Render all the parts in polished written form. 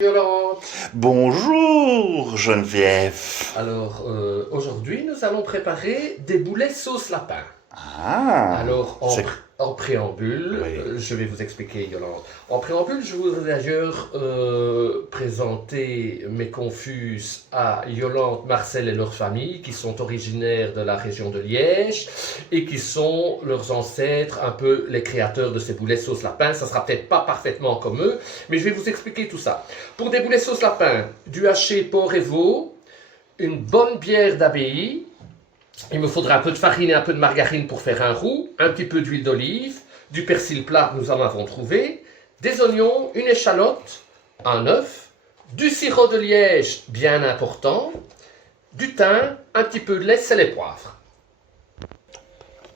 Yolande. Bonjour Geneviève. Alors, aujourd'hui, nous allons préparer des boulets sauce lapin. Ah. Alors, en préambule, Oui. je vais vous expliquer, Yolande. En préambule, je voudrais d'ailleurs présenter mes confuses à Yolande, Marcel et leur famille, qui sont originaires de la région de Liège et qui sont leurs ancêtres, un peu les créateurs de ces boulets sauce lapin. Ça sera peut-être pas parfaitement comme eux, mais je vais vous expliquer tout ça. Pour des boulets sauce lapin, du haché porc et veau, une bonne bière d'abbaye. Il me faudra un peu de farine et un peu de margarine pour faire un roux, un petit peu d'huile d'olive, du persil plat, nous en avons trouvé, des oignons, une échalote, un œuf, du sirop de liège bien important, du thym, un petit peu de lait, sel et poivre.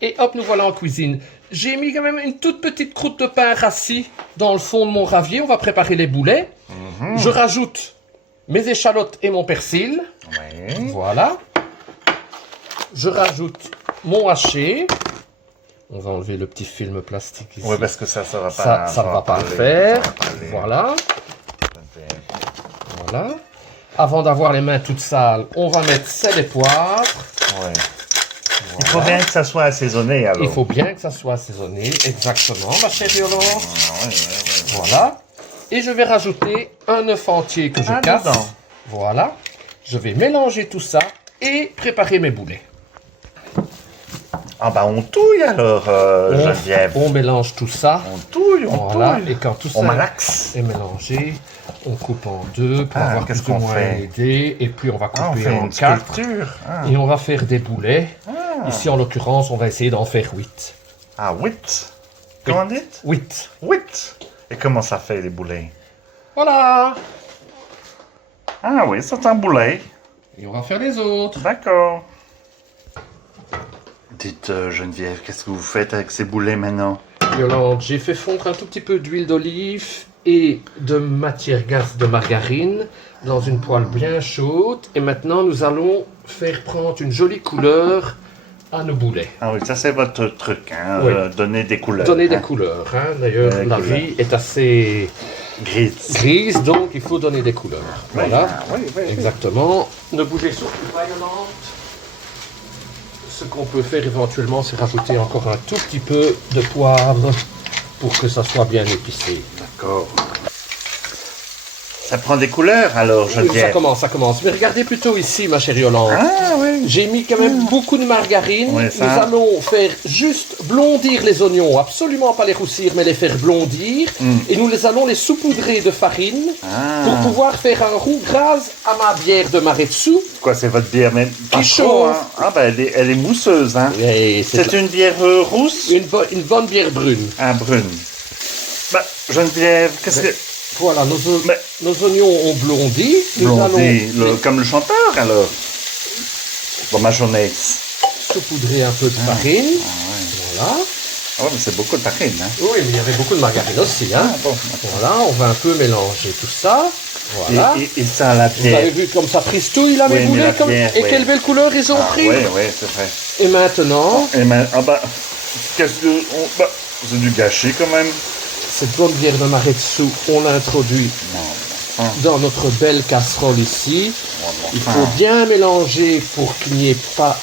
Et hop, nous voilà en cuisine. J'ai mis quand même une toute petite croûte de pain rassis dans le fond de mon ravier. On va préparer les boulets. Je rajoute mes échalotes et mon persil. Oui. Voilà. Je rajoute mon haché. On va enlever le petit film plastique ici. Oui, parce que ça va pas. Ça ne va pas le faire. Voilà. Voilà. Avant d'avoir les mains toutes sales, on va mettre sel et poivre. Ouais. Il faut bien que ça soit assaisonné alors. Il faut bien que ça soit assaisonné. Exactement, ma chère Yolande. Ah, ouais. Voilà. Et je vais rajouter un œuf entier que je casse. Dedans. Voilà. Je vais mélanger tout ça et préparer mes boulets. Ah bah on touille alors, Geneviève. On mélange tout ça. On touille, Voilà. touille. Et quand tout On ça malaxe. est mélangé, on coupe en deux pour Ah, avoir qu'est-ce plus ou qu'on moins fait? une idée. Et puis on va Ah, on couper fait en une quatre. sculpture. Ah. Et on va faire des boulets. Ici, en l'occurrence, on va essayer d'en faire 8. Ah, 8. Comment dites 8. 8. Et comment ça fait les boulets? Voilà. Ah oui, c'est un boulet. Et on va faire les autres. D'accord. Dites Geneviève, qu'est-ce que vous faites avec ces boulets maintenant? Yolande, j'ai fait fondre un tout petit peu d'huile d'olive et de matière grasse de margarine dans une poêle bien chaude. Et maintenant, nous allons faire prendre une jolie couleur à nos boulets. Ah oui, ça c'est votre truc, hein, Oui. donner des couleurs. Donner des hein. couleurs. Hein. D'ailleurs, Des la couleurs. vie est assez Grise. grise, donc il faut donner des couleurs. Voilà. Oui. Exactement. Ne bougez surtout pas, Yolande. Ce qu'on peut faire éventuellement, c'est rajouter encore un tout petit peu de poivre pour que ça soit bien épicé. D'accord. Ça prend des couleurs alors, Oui, ça Geneviève? commence. Mais regardez plutôt ici, ma chère Yolande. Ah oui. J'ai mis quand même beaucoup de margarine. Oui, ça. Nous allons faire juste blondir les oignons. Absolument pas les roussir, mais les faire blondir. Et nous allons les saupoudrer de farine pour pouvoir faire un roux grâce à ma bière de Maretsu. Quoi, c'est votre bière même pas Qui trop, chauffe. hein. Ah ben elle est mousseuse, hein. Et C'est une bière rousse? une bonne bière brune. Ah, brune. Bah, Geneviève, qu'est-ce que... Voilà, Mais- nos oignons ont blondi. Nous Blondie, allons comme le chanteur alors? Dans ma jeunesse. saupoudrer un peu de farine. Voilà. Ah ouais, mais c'est beaucoup de farine, hein. Oui, mais il y avait beaucoup de margarine aussi. Hein. Ah bon. Voilà, on va un peu mélanger tout ça. Voilà. Et ça à la Vous avez bière. vu comme ça pristouille là, mes Oui, mais boulets la comme... bière, Et oui. quelle belle couleur ils ont Ah pris. oui, c'est vrai. Et maintenant, Et ah bah, qu'est-ce que... bah, c'est du gâchis quand même. cette bonne bière de Maretsu, on l'introduit Non, dans notre belle casserole ici. Il enfin. faut bien mélanger pour qu'il n'y ait pas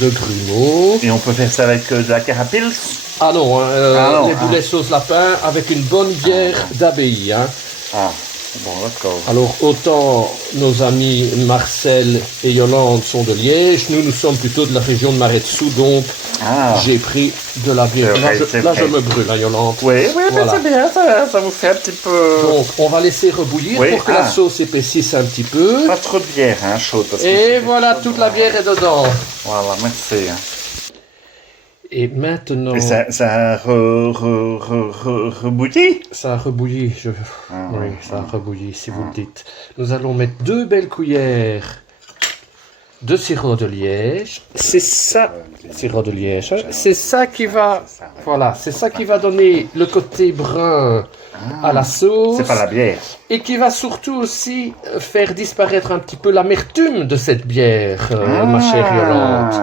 de grumeaux. Et on peut faire ça avec de la carapils? Ah non, hein, non, les boulets sauce lapin avec une bonne bière d'abbaye. Hein. Ah, bon, d'accord. Alors, autant nos amis Marcel et Yolande sont de Liège, nous sommes plutôt de la région de Maretsu, donc Ah. j'ai pris de la bière. C'est Là, vrai, je, c'est là, vrai. je me brûle, hein, Yolande. Oui, Voilà. c'est bien, ça vous fait un petit peu... Donc, on va laisser rebouillir Oui, pour que la sauce épaississe un petit peu. Pas trop de bière, hein, chaude. Parce que Et c'est voilà, chaud, toute la bière est dedans. Voilà, merci. Hein. Et maintenant, Et ça rebouillit? ça a rebouilli. Oui, ça a rebouilli, si vous le dites. Nous allons mettre 2 belles cuillères de sirop de liège. C'est ça, sirop de liège. Hein. C'est ça qui va, voilà, c'est ça qui va donner le côté brun à la sauce. C'est pas la bière. Et qui va surtout aussi faire disparaître un petit peu l'amertume de cette bière, ma chère Yolande.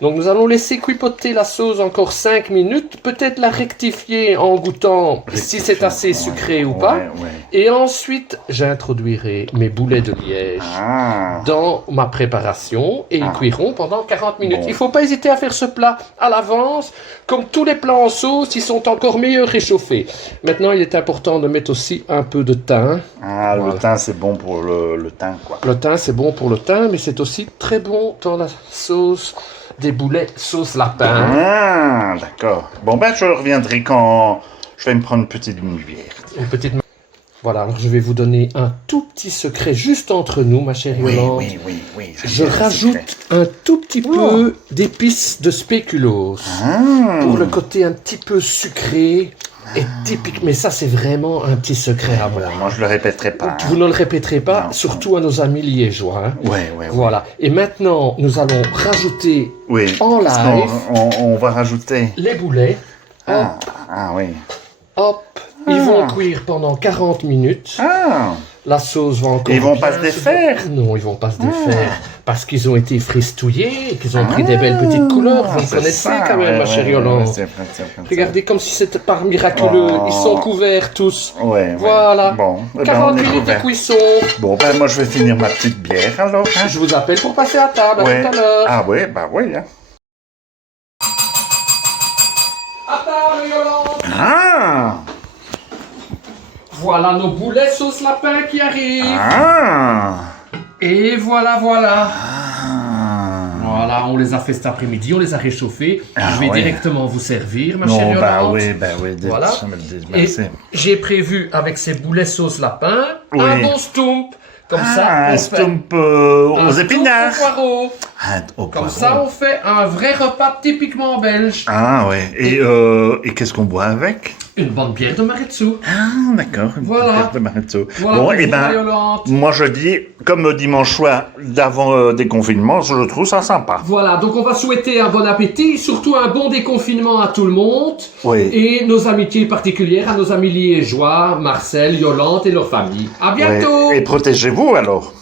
Donc nous allons laisser cuipoter la sauce encore 5 minutes, peut-être la rectifier en goûtant si c'est assez sucré ou pas. Et ensuite, j'introduirai mes boulets de liège dans ma préparation et ils cuiront pendant 40 minutes. Il ne faut pas hésiter à faire ce plat à l'avance. Comme tous les plats en sauce, ils sont encore mieux réchauffés. Maintenant, il est important de mettre aussi un peu de thym. Ah, le thym, c'est bon pour le thym, quoi. Le thym, c'est bon pour le thym, mais c'est aussi très bon dans la sauce des boulets sauce lapin. Ah, d'accord. Bon, ben, je reviendrai quand je vais me prendre une petite bière. Une petite... Voilà, alors je vais vous donner un tout petit secret juste entre nous, ma chère Yolande. Oui. Je rajoute un tout petit peu d'épices de spéculoos pour le côté un petit peu sucré et typique. Mais ça, c'est vraiment un petit secret à moi. Moi, je le répéterai pas. Vous ne le répéterez pas, surtout à nos amis liégeois. Voilà. Et maintenant, nous allons rajouter en live. On va rajouter les boulets. Hop. Ils vont cuire pendant 40 minutes. La sauce va encore. Ils vont pas se défaire? Non, ils vont pas se défaire. Parce qu'ils ont été fristouillés et qu'ils ont pris des belles petites couleurs. Vous connaissez quand même, ma chère Yolande. Regardez comme si c'était par miraculeux. Ils sont couverts tous. Voilà. Bon, 40 minutes de cuisson. Bon, ben moi je vais finir ma petite bière alors. Je vous appelle pour passer à table. À tout à l'heure. Ah ouais, bah oui. À table, Yolande. Voilà nos boulets sauce lapin qui arrivent. Et voilà. Voilà, on les a fait cet après-midi, on les a réchauffés. Je vais directement vous servir, ma chère Yolande. Voilà. Et j'ai prévu avec ces boulets sauce lapin un bon stump. Comme ça, un stump aux épinards. Comme ça, on fait un vrai repas typiquement belge. Et qu'est-ce qu'on boit avec? Une bonne bière de Maretsu. D'accord. Une bière de Maretsu. Voilà, bon, et ben, moi je dis, comme dimanche soir d'avant déconfinement, je trouve ça sympa. Voilà, donc on va souhaiter un bon appétit, surtout un bon déconfinement à tout le monde. Oui. Et nos amitiés particulières à nos amis liégeois, Marcel, Yolande et leur famille. À bientôt. Et protégez-vous alors.